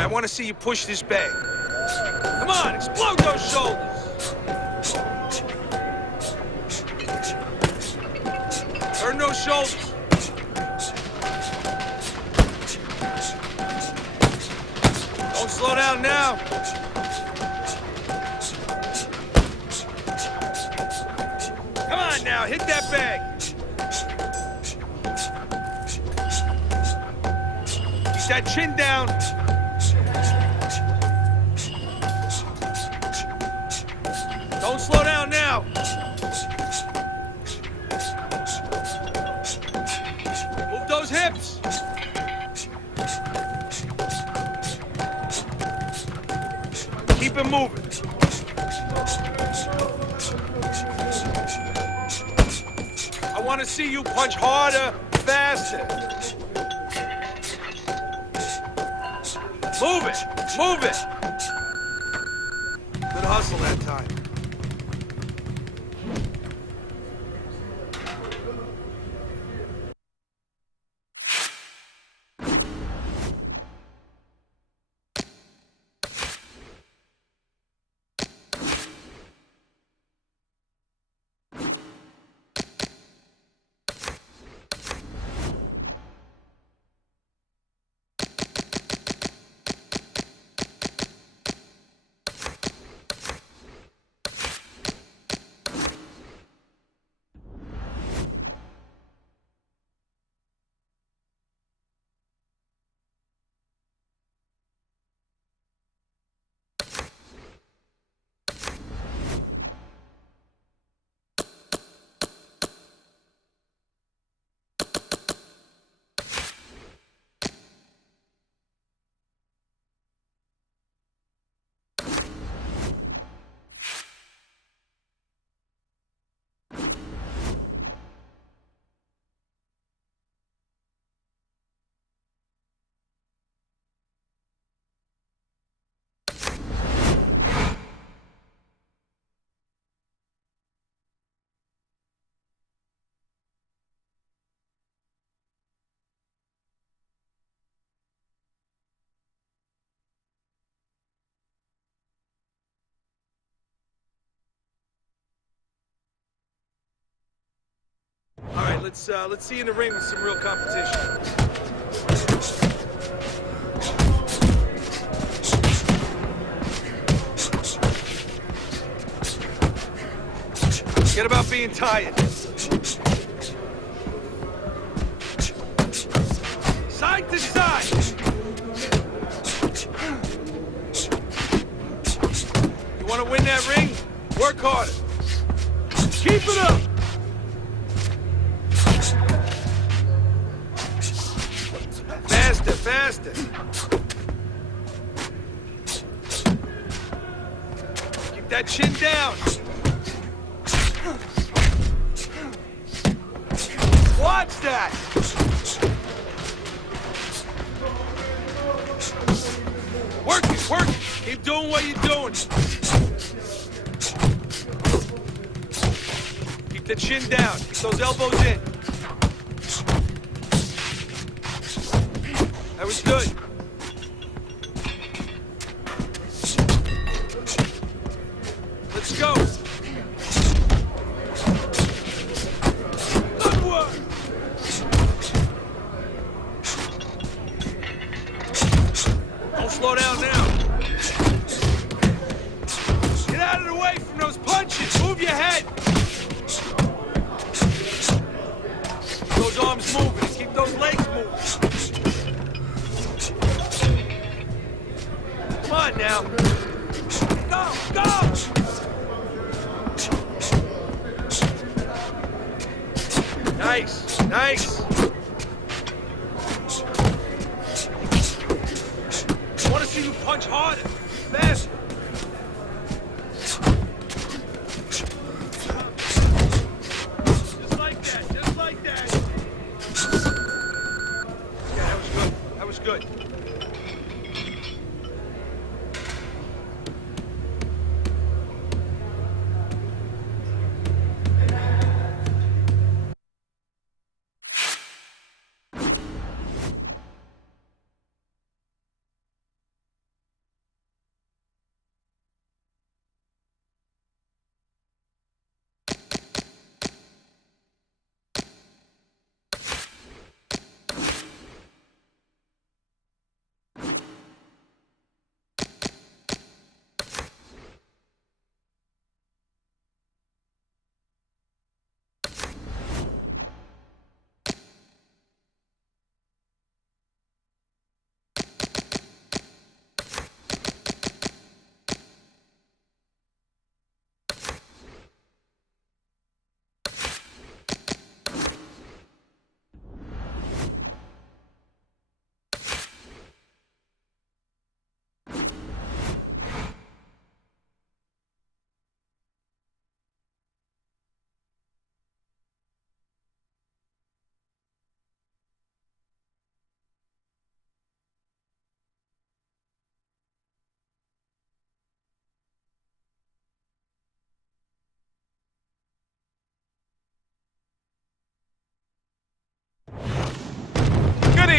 right, I want to see you push this bag. Come on, explode those shoulders. Turn those shoulders. Don't slow down now. Come on now, hit that bag. Keep that chin down. Don't slow down now. Move those hips. Keep it moving. I want to see you punch harder, faster. Move it, move it. Good hustle that time. All right, let's see you in the ring with some real competition. Forget about being tired. Side to side. You want to win that ring? Work harder. Keep it up. Faster, faster. Keep that chin down. Watch that. Work it, work it. Keep doing what you're doing. Keep the chin down. Keep those elbows in. That was good. Let's go. Good work. Don't slow down now. Get out of the way from those punches. Move your head. Keep those arms moving. Keep those legs moving. Come on now. Go, go! Nice, nice. I want to see you punch harder, faster. Just like that, just like that. Yeah, that was good. That was good.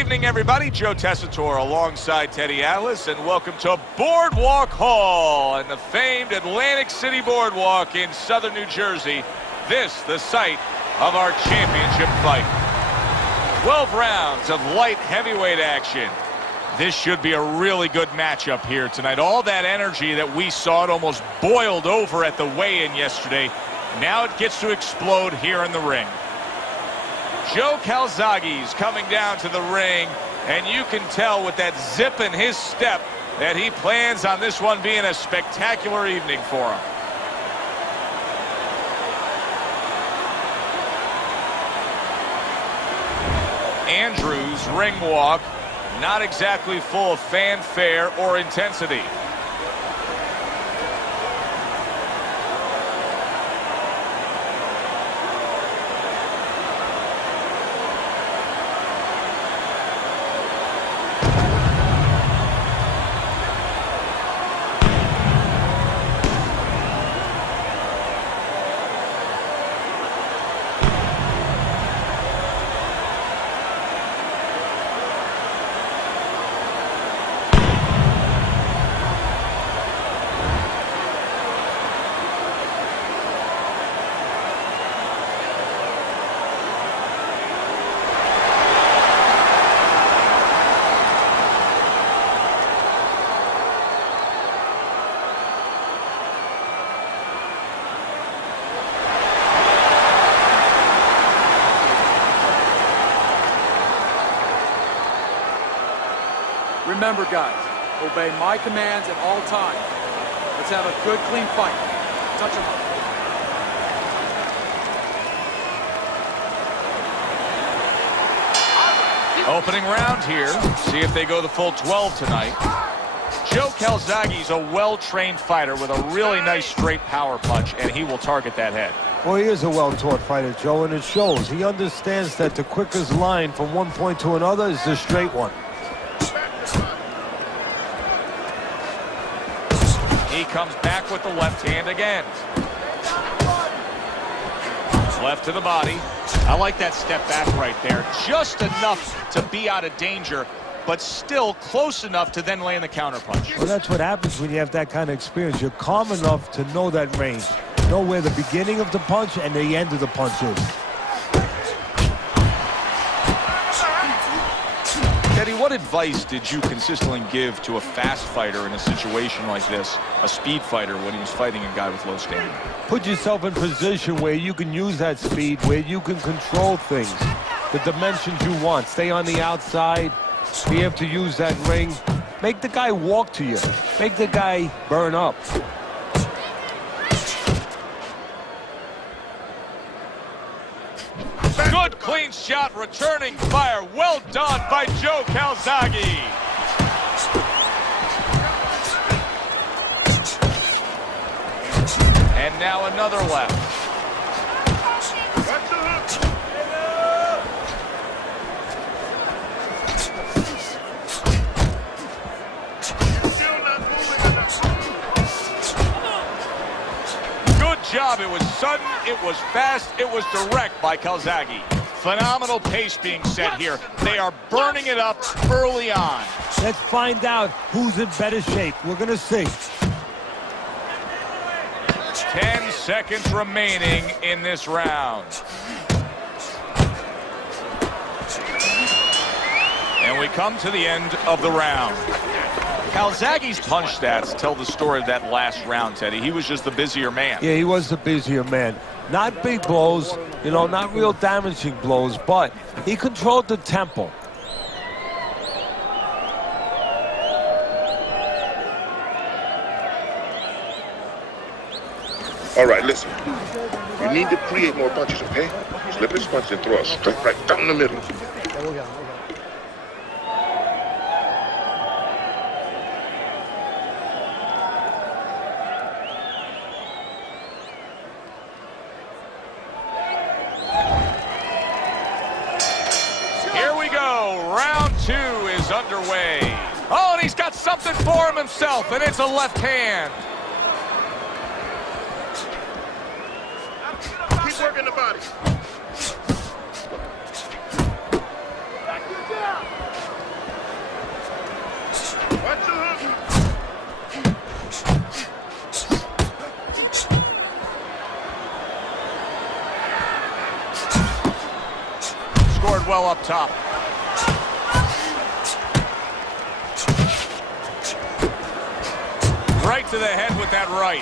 evening, everybody. Joe Tessitore alongside Teddy Atlas, and welcome to Boardwalk Hall and the famed Atlantic City Boardwalk in southern New Jersey. This, the site of our championship fight. 12 rounds of light heavyweight action. This should be a really good matchup here tonight. All that energy that we saw, it almost boiled over at the weigh-in yesterday. Now it gets to explode here in the ring. Joe Calzaghe's coming down to the ring, and you can tell with that zip in his step that he plans on this one being a spectacular evening for him. Andrew's ring walk, not exactly full of fanfare or intensity. Remember, guys, obey my commands at all times. Let's have a good, clean fight. Touch him. Opening round here. See if they go the full 12 tonight. Joe Calzaghe's a well-trained fighter with a really nice straight power punch, and he will target that head. Well, he is a well-taught fighter, Joe, and it shows. He understands that the quickest line from one point to another is the straight one. He comes back with the left hand again. Left to the body. I like that step back right there. Just enough to be out of danger, but still close enough to then land the counterpunch. Well, that's what happens when you have that kind of experience. You're calm enough to know that range. Know where the beginning of the punch and the end of the punch is. Teddy, what advice did you consistently give to a fast fighter in a situation like this, a speed fighter, when he was fighting a guy with low stamina? Put yourself in position where you can use that speed, where you can control things, the dimensions you want. Stay on the outside, be able to use that ring. Make the guy walk to you. Make the guy burn up. Good clean shot, returning fire. Well done by Joe Calzaghe. And now another left. Good job. It was sudden, it was fast, it was direct by Calzaghe. Phenomenal pace being set here. They are burning it up early on. Let's find out who's in better shape. We're going to see. 10 seconds remaining in this round. And we come to the end of the round. Calzaghe's punch stats tell the story of that last round, Teddy. He was just the busier man. Yeah, he was the busier man. Not big blows, you know, not real damaging blows, but he controlled the tempo. All right, listen. You need to create more punches, okay? Slip his punch and throw a straight right down the middle. Here we go. Round 2 is underway. Oh, and he's got something for him himself, and it's a left hand. Keep working the body. scored well up top. Right to the head with that right.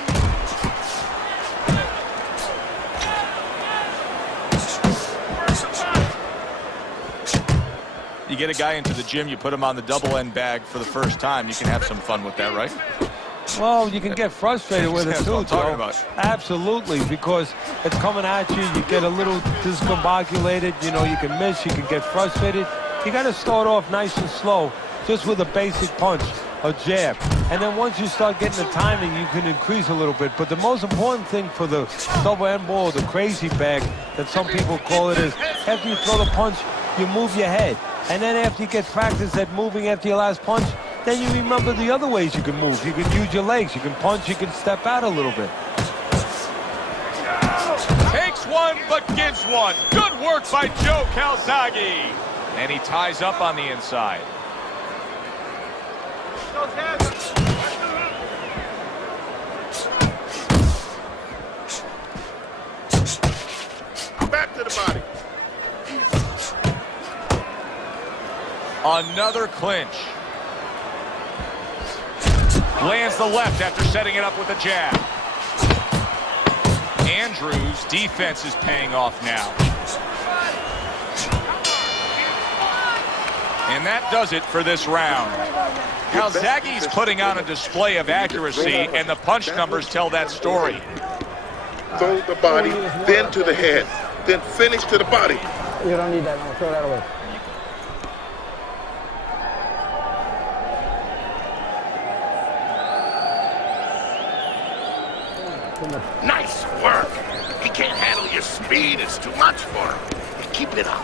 You get a guy into the gym, you put him on the double end bag for the first time, you can have some fun with that, right? Well, you can get frustrated with it That's too, what I'm talking Joe. about. Absolutely, because it's coming at you. You get a little discombobulated. You know, you can miss. You can get frustrated. You got to start off nice and slow, just with a basic punch, a jab. And then once you start getting the timing, you can increase a little bit. But the most important thing for the double end ball, the crazy bag, that some people call it, is after you throw the punch, you move your head. And then after you get practice at moving after your last punch, then you remember the other ways you can move. You can use your legs, you can punch, you can step out a little bit. Takes one, but gives one. Good work by Joe Calzaghe. And he ties up on the inside. Back to the body. Another clinch. Lands the left after setting it up with a jab. Andrews' defense is paying off now. And that does it for this round. Calzaghe's putting on a display of accuracy, and the punch numbers tell that story. Throw the body, then to the head, then finish to the body. You don't need that. No, throw that away. Nice work. He can't handle your speed. It's too much for him. Keep it up.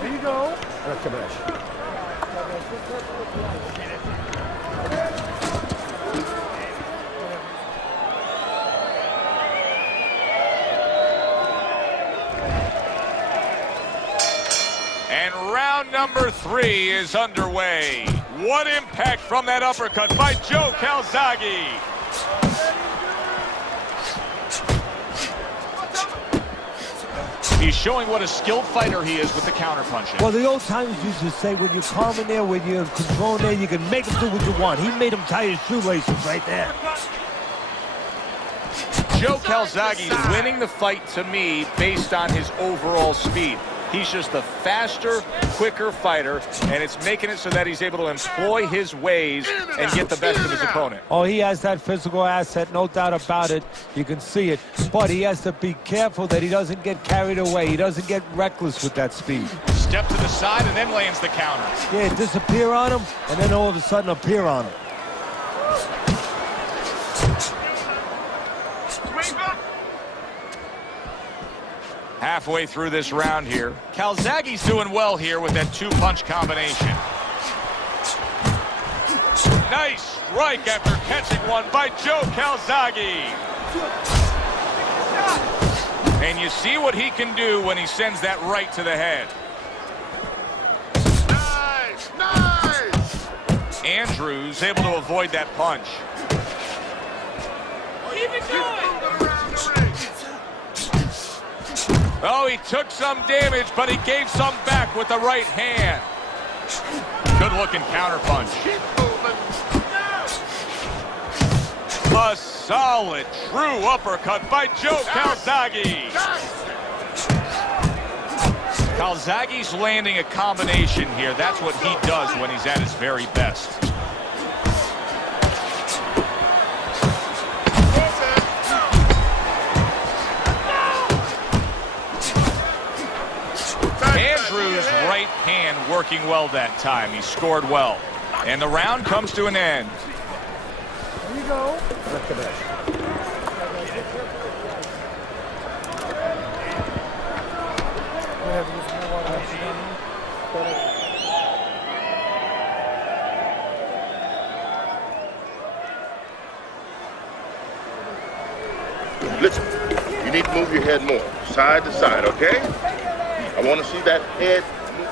There you go. Kabesh. And round number 3 is underway. What impact from that uppercut by Joe Calzaghe. He's showing what a skilled fighter he is with the counterpunching. Well, the old timers used to say, when you're calm in there, when you're controlling there, you can make him do what you want. He made him tie his shoelaces right there. Joe Calzaghe's winning the fight to me based on his overall speed. He's just a faster, quicker fighter, and it's making it so that he's able to employ his ways and get the best of his opponent. Oh, he has that physical asset, no doubt about it. You can see it. But he has to be careful that he doesn't get carried away. He doesn't get reckless with that speed. Step to the side and then lands the counter. Yeah, disappear on him, and then all of a sudden appear on him. Halfway through this round here, Calzaghe's doing well here with that 2-punch combination. Nice strike after catching one by Joe Calzaghe. And you see what he can do when he sends that right to the head. Nice, nice. Andrews able to avoid that punch. Keep it going! Oh, he took some damage, but he gave some back with the right hand. Good-looking counterpunch. A solid, true uppercut by Joe Calzaghe. Calzaghe's landing a combination here. That's what he does when he's at his very best. Andrews' right hand working well that time. He scored well. And the round comes to an end. There you go. Listen, you need to move your head more, side to side, okay? I want to see that head move.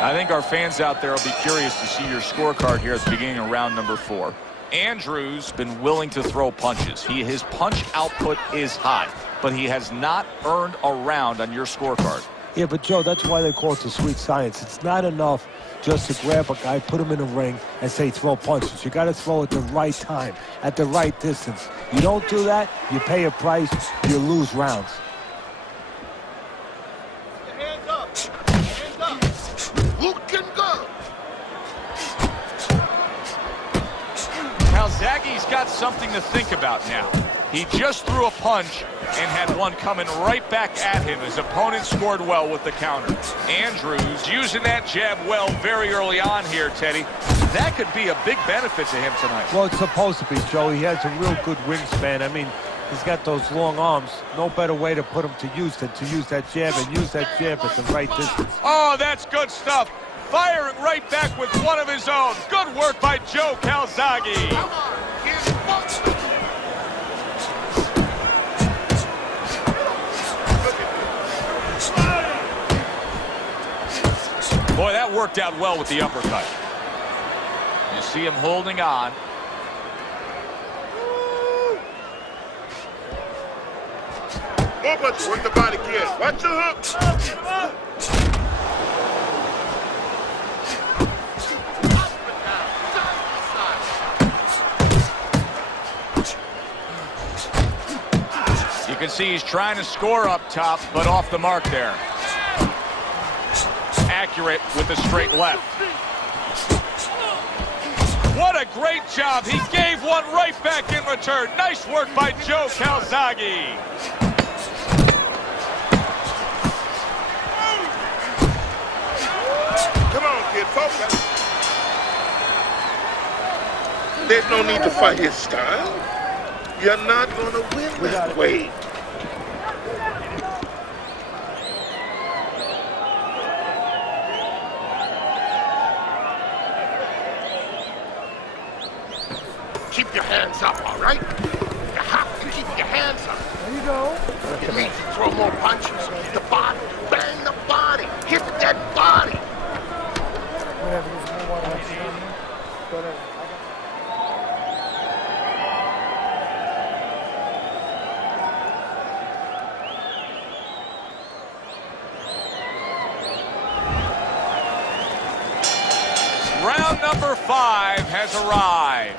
I think our fans out there will be curious to see your scorecard here at the beginning of round number 4. Andrews been willing to throw punches. His punch output is high, but he has not earned a round on your scorecard. Yeah, but Joe, that's why they call it the sweet science. It's not enough just to grab a guy, put him in a ring, and say throw punches. You got to throw at the right time, at the right distance. You don't do that, you pay a price, you lose rounds. Hands up. Hands up. Who can go? Calzaghe's got something to think about now. He just threw a punch and had one coming right back at him. His opponent scored well with the counter. Andrews using that jab well very early on here, Teddy. That could be a big benefit to him tonight. Well, it's supposed to be, Joe. He has a real good wingspan. I mean, he's got those long arms. No better way to put him to use than to use that jab and use that jab at the right distance. Oh, that's good stuff. Firing right back with one of his own. Good work by Joe Calzaghe. Come on, get fucked. Boy, that worked out well with the uppercut. You see him holding on. More punches. Work the body, kid. Watch your hook. You can see he's trying to score up top, but off the mark there. Accurate with the straight left. What a great job. He gave one right back in return. Nice work by Joe Calzaghe. Come on, kid. Focus. There's no need to fight his style. You're not going to win that way. Keep your hands up, all right? You have to keep your hands up. There you go. You need to throw more punches. Hit the body. Bang the body. Hit that body. Whatever, there's more water up here. Whatever. Round number 5 has arrived.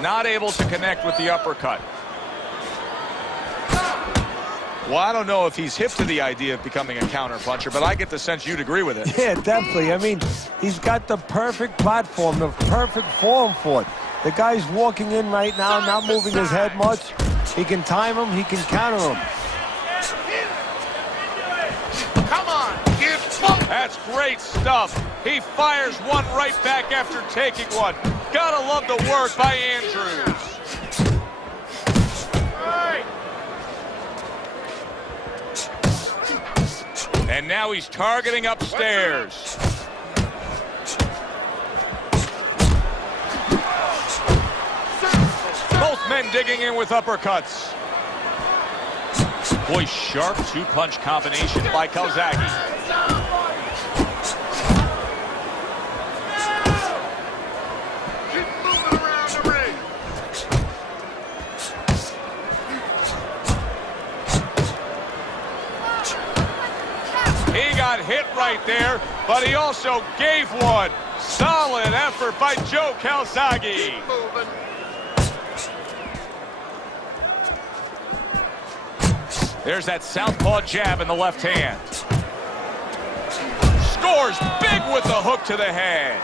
Not able to connect with the uppercut. Well, I don't know if he's hip to the idea of becoming a counter-puncher, but I get the sense you'd agree with it. Yeah, definitely. I mean, he's got the perfect platform, the perfect form for it. The guy's walking in right now, not moving his head much. He can time him, he can counter him. Come on, kid. That's great stuff. He fires one right back after taking one. Gotta love the work by Andrews. And now he's targeting upstairs. Both men digging in with uppercuts. Boy, sharp two-punch combination by Calzaghe. He got hit right there, but he also gave one. Solid effort by Joe Calzaghe. There's that southpaw jab in the left hand. Scores big with the hook to the head.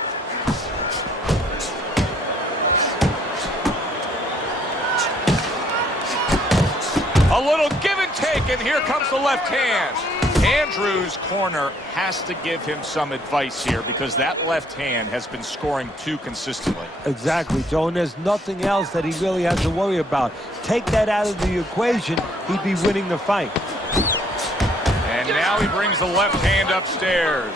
A little give and take, and here comes the left hand. Andrews' corner has to give him some advice here because that left hand has been scoring too consistently. Exactly, Joe, and there's nothing else that he really has to worry about. Take that out of the equation, he'd be winning the fight. And now he brings the left hand upstairs.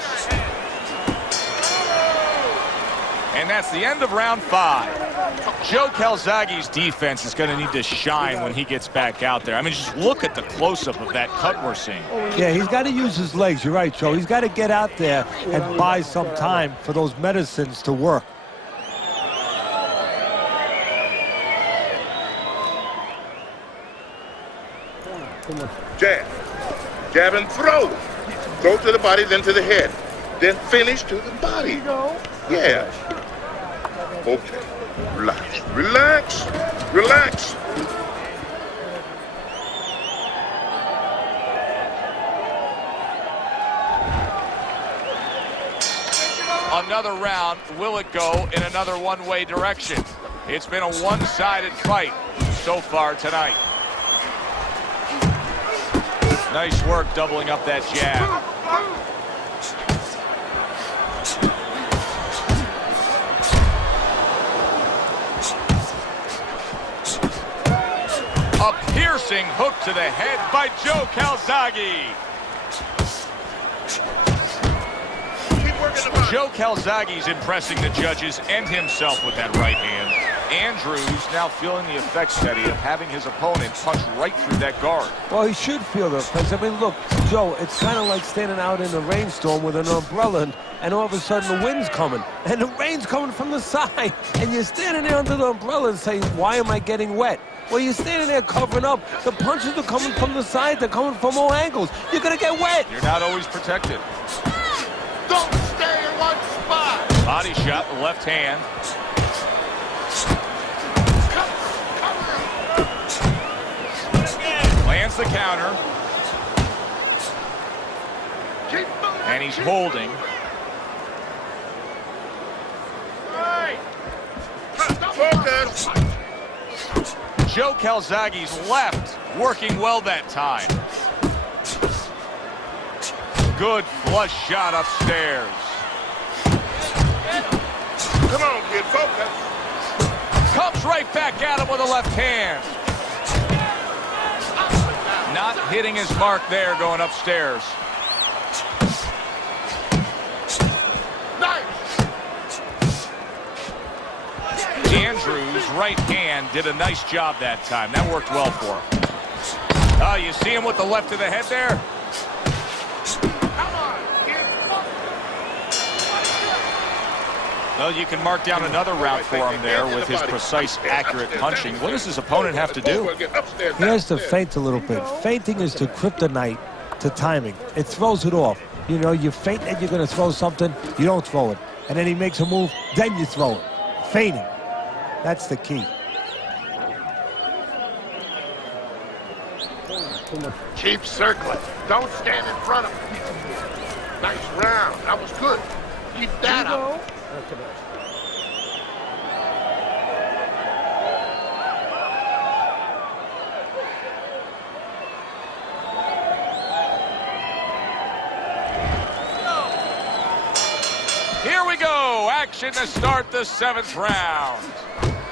And that's the end of round 5. Joe Calzaghe's defense is going to need to shine when he gets back out there. I mean, just look at the close-up of that cut we're seeing. Yeah, he's got to use his legs. You're right, Joe. He's got to get out there and buy some time for those medicines to work. Jab. Jab and throw. Throw to the body, then to the head. Then finish to the body. Yeah. Okay. Relax. Relax. Relax. Another round. Will it go in another one-way direction? It's been a one-sided fight so far tonight. Nice work doubling up that jab. A piercing hook to the head by Joe Calzaghe. Joe Calzaghe's impressing the judges and himself with that right hand. Andrews now feeling the effects, Teddy, of having his opponent punch right through that guard. Well, he should feel the effects. I mean, look, Joe, it's kind of like standing out in a rainstorm with an umbrella, and all of a sudden the wind's coming, and the rain's coming from the side, and you're standing there under the umbrella and saying, why am I getting wet? Well, you're standing there covering up. The punches are coming from the side. They're coming from all angles. You're going to get wet. You're not always protected. Don't stay in one spot. Body shot, left hand. Lands the counter. And he's holding. Focus. Joe Calzaghe's left working well that time. Good flush shot upstairs. Come on, kid, focus. Comes right back at him with a left hand. Not hitting his mark there going upstairs. Nice. Andrews' right hand did a nice job that time. That worked well for him. Oh, you see him with the left to the head there? Well, you can mark down another round for him there with his precise, accurate punching. What does his opponent have to do? He has to feint a little bit. Feinting is to kryptonite to timing. It throws it off. You know, you feint and you're going to throw something, you don't throw it. And then he makes a move, then you throw it. Feinting. That's the key. Keep circling. Don't stand in front of him. Nice round. That was good. Keep that up. Here we go. Action to start the 7th round.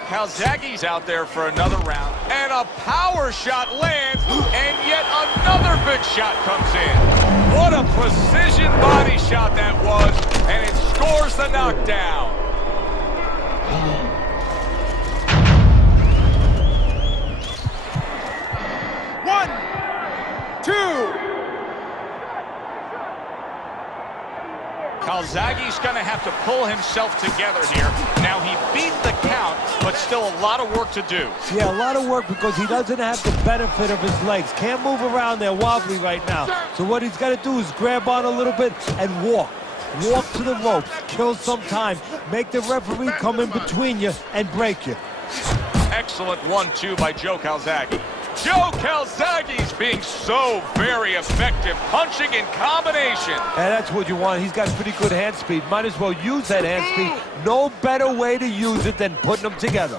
Calzaghe's out there for another round. And a power shot lands. And yet another big shot comes in. What a precision body shot that was. And it scores the knockdown. One, two. Calzaghe's going to have to pull himself together here. Now, he beat the count, but still a lot of work to do. Yeah, a lot of work because he doesn't have the benefit of his legs. Can't move around there wobbly right now. So what he's got to do is grab on a little bit and walk. Walk to the ropes, kill some time, make the referee come in between you and break you. Excellent 1-2 by Joe Calzaghe. Joe Calzaghe's being so very effective, punching in combination. And that's what you want. He's got pretty good hand speed. Might as well use that hand speed. No better way to use it than putting them together.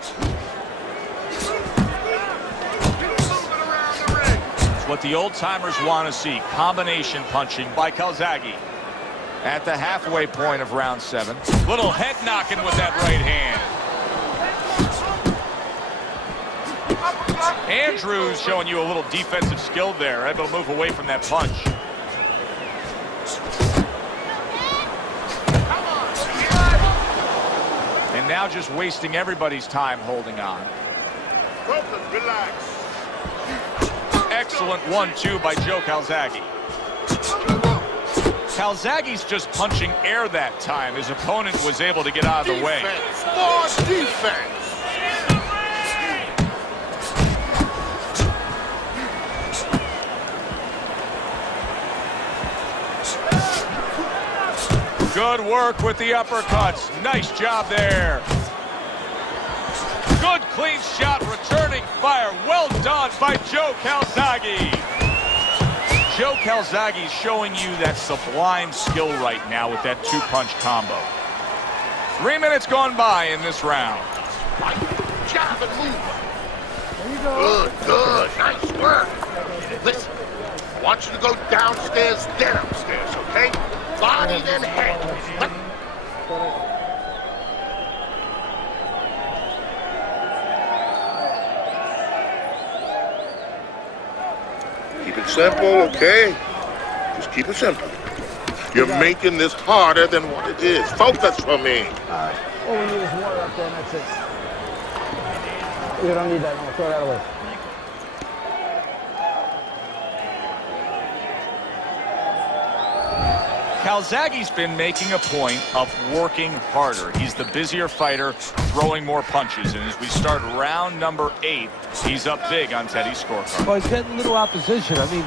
It's what the old-timers want to see, combination punching by Calzaghe. At the halfway point of round 7. Little head knocking with that right hand. Andrews showing you a little defensive skill there, able to move away from that punch. And now now just wasting everybody's time holding on. Focus, relax. Excellent 1-2 by Joe Calzaghe. Calzaghe's just punching air that time. His opponent was able to get out of the way. More defense. Good work with the uppercuts. Nice job there. Good clean shot, returning fire. Well done by Joe Calzaghe. Joe Calzaghe is showing you that sublime skill right now with that two-punch combo. 3 minutes gone by in this round. Jab and move. There you go. Good, good. Nice work. Listen, I want you to go downstairs, then upstairs, okay? Body, then head. Keep it simple, okay? Just keep it simple. You're making this harder than what it is. Focus for me. All right. All we need is water up there, and that's it. You don't need that no more. Throw that away. Calzaghe's been making a point of working harder. He's the busier fighter, throwing more punches. And as we start round number 8, he's up big on Teddy's scorecard. Well, he's getting little opposition. I mean,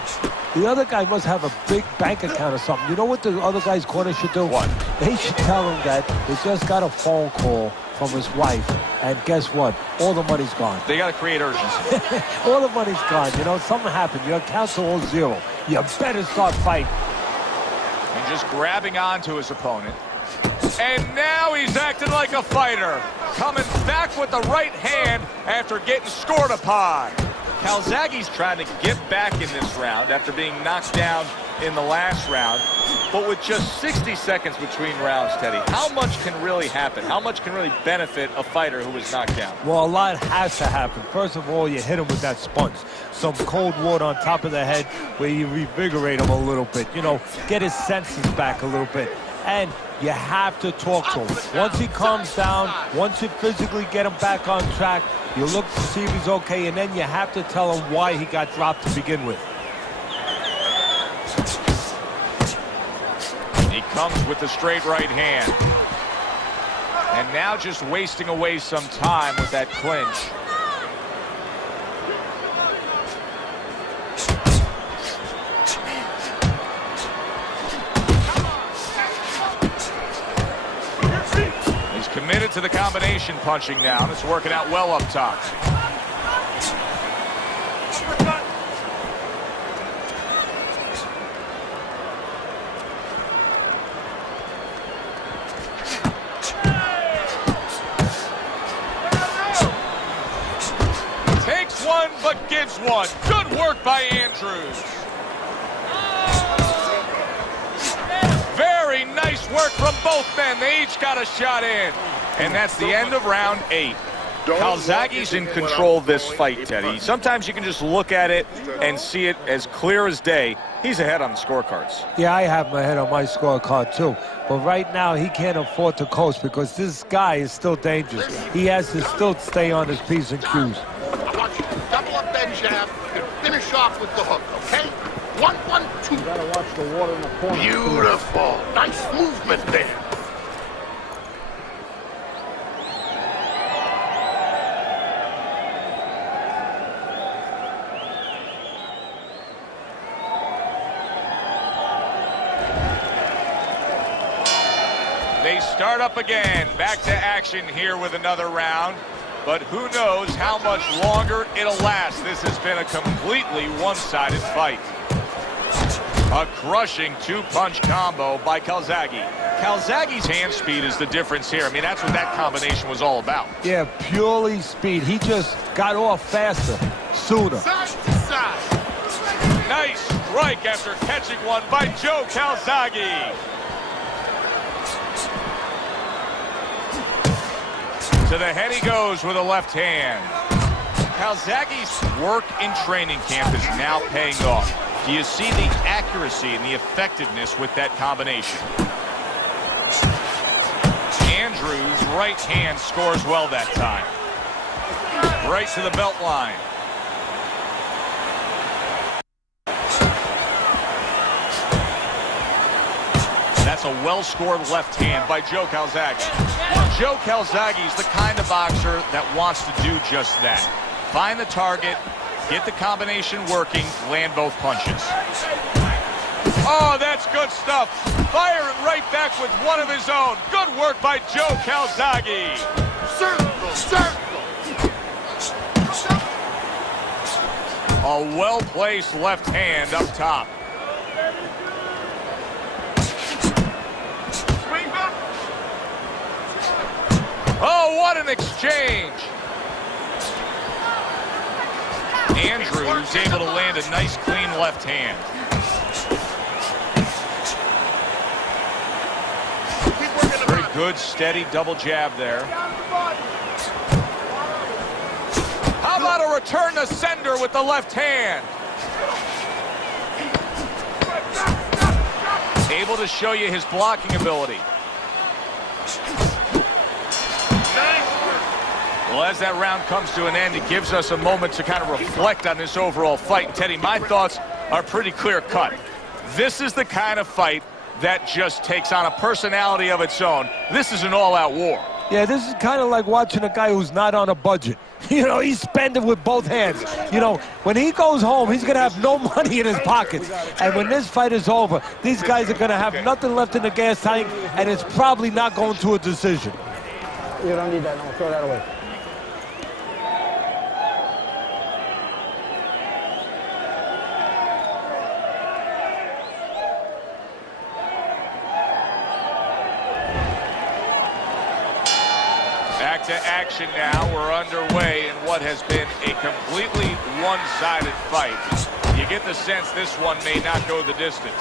the other guy must have a big bank account or something. You know what the other guy's corner should do? What? They should tell him that he just got a phone call from his wife, and guess what? All the money's gone. They got to create urgency. All the money's gone. You know, something happened. Your accounts are all zero. You better start fighting. And just grabbing onto his opponent. And now he's acting like a fighter. Coming back with the right hand after getting scored upon. Calzaghe's trying to get back in this round after being knocked down in the last round. But with just 60 seconds between rounds, Teddy, how much can really happen? How much can really benefit a fighter who was knocked down? Well, a lot has to happen. First of all, you hit him with that sponge. Some cold water on top of the head where you revigorate him a little bit. You know, get his senses back a little bit. And you have to talk to him. Once he calms down, once you physically get him back on track, you look to see if he's okay, and then you have to tell him why he got dropped to begin with. He comes with the straight right hand. And now just wasting away some time with that clinch. He's committed to the combination punching now, and it's working out well up top. One, but gives one. Good work by Andrews. Very nice work from both men. They each got a shot in. And that's the end of round 8. Calzaghe's in control of this fight, Teddy. Sometimes you can just look at it and see it as clear as day. He's ahead on the scorecards. Yeah, I have my head on my scorecard too. But right now, he can't afford to coast because this guy is still dangerous. He has to still stay on his P's and Q's. I want you to double up that jab and finish off with the hook, okay? 1, 1, 2. You gotta watch the water in the corner. Beautiful. Nice movement there. They start up again. Back to action here with another round. But who knows how much longer it'll last. This has been a completely one-sided fight. A crushing two-punch combo by Calzaghe. Calzaghe's hand speed is the difference here. I mean, that's what that combination was all about. Yeah, purely speed. He just got off faster, sooner. Side to side. Nice strike after catching one by Joe Calzaghe. To the head he goes with a left hand. Calzaghe's work in training camp is now paying off. Do you see the accuracy and the effectiveness with that combination? Andrews' right hand scores well that time. Right to the belt line. That's a well-scored left hand by Joe Calzaghe. Joe Calzaghe is the kind of boxer that wants to do just that. Find the target, get the combination working, land both punches. Oh, that's good stuff. Firing right back with one of his own. Good work by Joe Calzaghe. Circle, circle. A well-placed left hand up top. Oh, what an exchange. Andrews able to land a nice, clean left hand. Very good, steady double jab there. How about a return to sender with the left hand? Able to show you his blocking ability. Well, as that round comes to an end, it gives us a moment to kind of reflect on this overall fight. Teddy, my thoughts are pretty clear-cut. This is the kind of fight that just takes on a personality of its own. This is an all-out war. Yeah, this is kind of like watching a guy who's not on a budget. You know, he's spending with both hands. You know, when he goes home, he's going to have no money in his pockets. And when this fight is over, these guys are going to have nothing left in the gas tank, and it's probably not going to a decision. You don't need that, no, throw that away. Back to action now. We're underway in what has been a completely one-sided fight. You get the sense this one may not go the distance.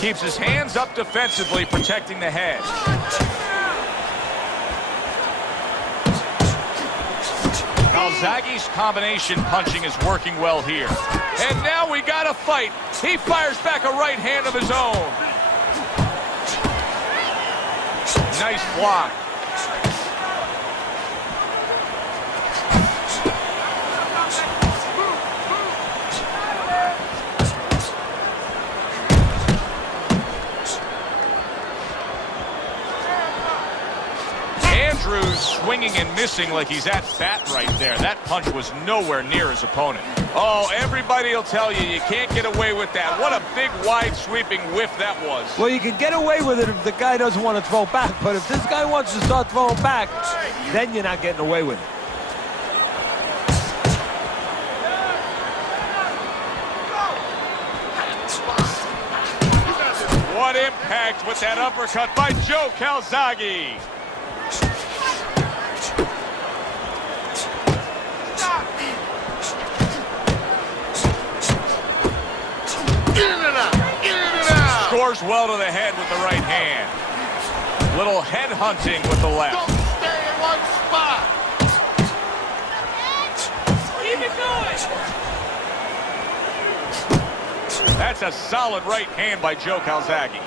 Keeps his hands up defensively, protecting the head. Calzaghe's combination punching is working well here. And now we got a fight. He fires back a right hand of his own. Nice block. Andrews swinging and missing like he's at bat right there. That punch was nowhere near his opponent. Oh, everybody will tell you, you can't get away with that. What a big, wide, sweeping whiff that was. Well, you can get away with it if the guy doesn't want to throw back, but if this guy wants to start throwing back, then you're not getting away with it. What impact with that uppercut by Joe Calzaghe. Scores well to the head with the right hand. Little head hunting with the left. Don't stay in one spot. Keep it going. That's a solid right hand by Joe Calzaghe.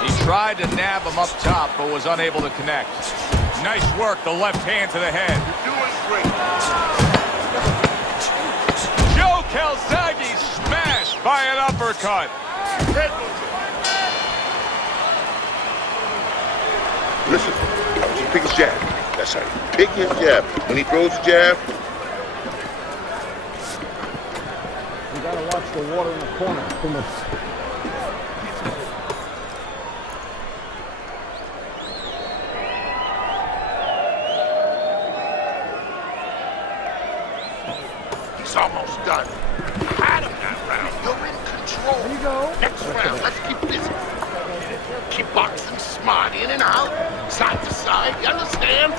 He tried to nab him up top, but was unable to connect. Nice work, the left hand to the head. You're doing great. Joe Calzaghe smashed by an uppercut. Listen, I want you to pick his jab. That's how you pick his jab. When he throws the jab, You gotta watch the water in the corner. Too much. he's almost done. Had him that round. You're in control. There you go. Next round, let's keep busy. Keep boxing smart, in and out, side to side. You understand?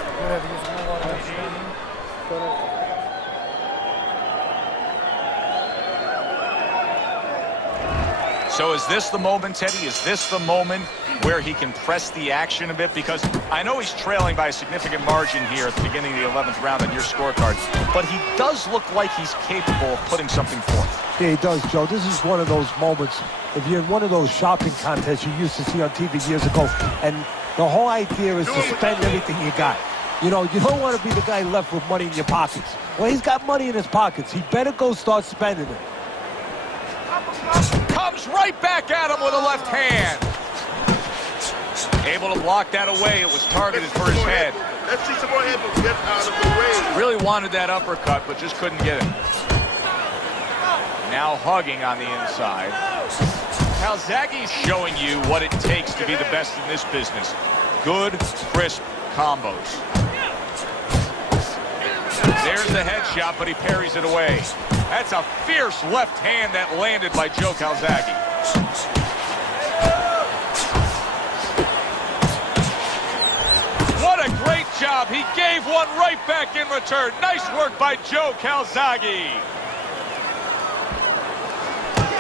So is this the moment, Teddy? Is this the moment where he can press the action a bit? Because I know he's trailing by a significant margin here at the beginning of the 11th round on your scorecard, but he does look like he's capable of putting something forth. Yeah, he does, Joe. This is one of those moments, if you're in one of those shopping contests you used to see on TV years ago, and the whole idea is to spend everything you got. You know, you don't want to be the guy left with money in your pockets. Well, he's got money in his pockets. He better go start spending it. Comes right back at him with a left hand. Able to block that away. It was targeted for his head. Let's see some more head, but get out of the way. Really wanted that uppercut, but just couldn't get it. Now hugging on the inside. Calzaghe's showing you what it takes to be the best in this business. Good, crisp combos. There's the headshot, but he parries it away. That's a fierce left hand that landed by Joe Calzaghe. What a great job. He gave one right back in return. Nice work by Joe Calzaghe.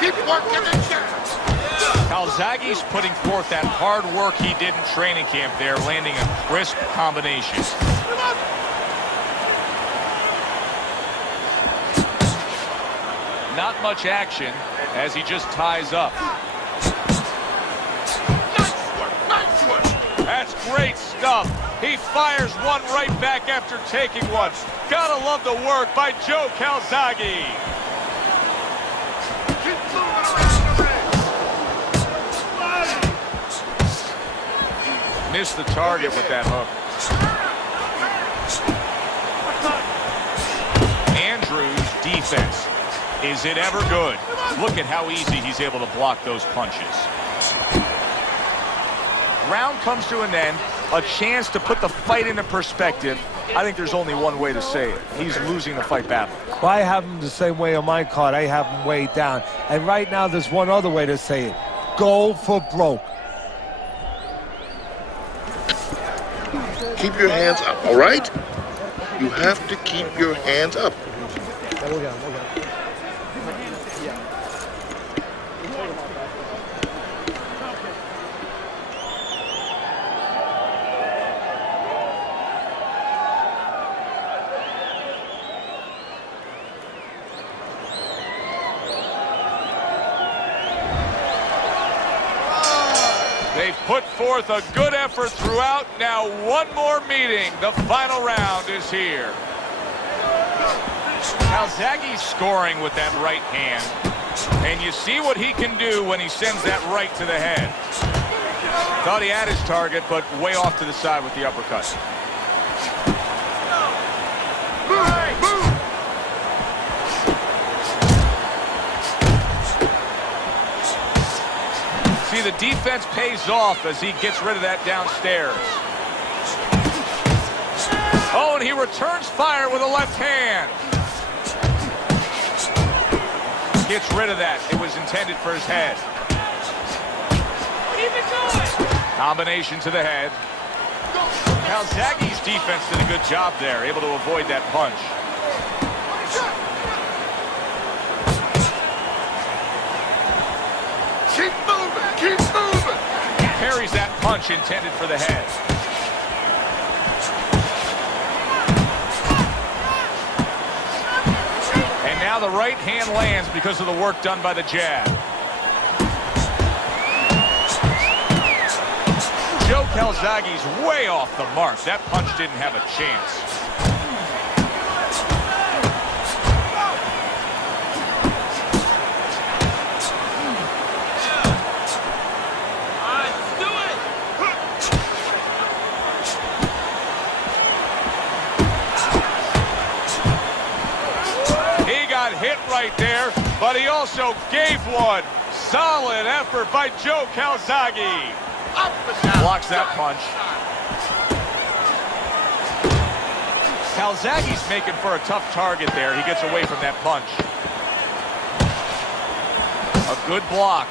Keep working it down. Calzaghe's putting forth that hard work he did in training camp there, landing a crisp combination. Not much action as he just ties up. Nice work. That's great stuff. He fires one right back after taking one. Gotta love the work by Joe Calzaghe. Keep moving around the ring. Missed the target with that hook. Andrews' defense. Is it ever good? Look at how easy he's able to block those punches. Round comes to an end. A chance to put the fight into perspective. I think there's only one way to say it. He's losing the fight battle. Well, I have him the same way on my card. I have him way down. And right now, there's one other way to say it. Go for broke. Keep your hands up, all right? You have to keep your hands up. They've put forth a good effort throughout. Now one more meeting. The final round is here. Calzaghe's scoring with that right hand. And you see what he can do when he sends that right to the head. Thought he had his target, but way off to the side with the uppercut. See, the defense pays off as he gets rid of that downstairs. Oh, and he returns fire with a left hand. Gets rid of that. It was intended for his head. Keep it going. Combination to the head. Calzaghe's defense did a good job there, able to avoid that punch. Keep moving, keep moving. Parries that punch intended for the head. And now the right hand lands because of the work done by the jab. Joe Calzaghe's way off the mark. That punch didn't have a chance. Hit right there, but he also gave one. Solid effort by Joe Calzaghe. Blocks that punch. Calzaghe's making for a tough target there. He gets away from that punch. A good block.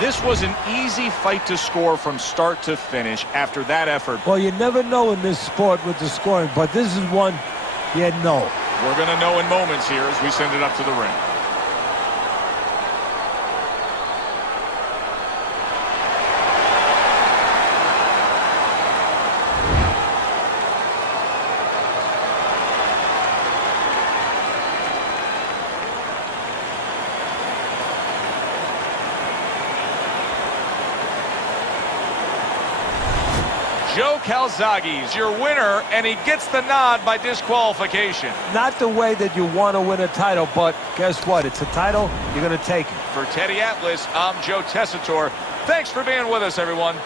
This was an easy fight to score from start to finish after that effort. Well, you never know in this sport with the scoring, but this is one you know. We're going to know in moments here as we send it up to the ring. Joe Calzaghe is your winner, and he gets the nod by disqualification. Not the way that you want to win a title, but guess what? It's a title. You're going to take it. For Teddy Atlas, I'm Joe Tessitore. Thanks for being with us, everyone.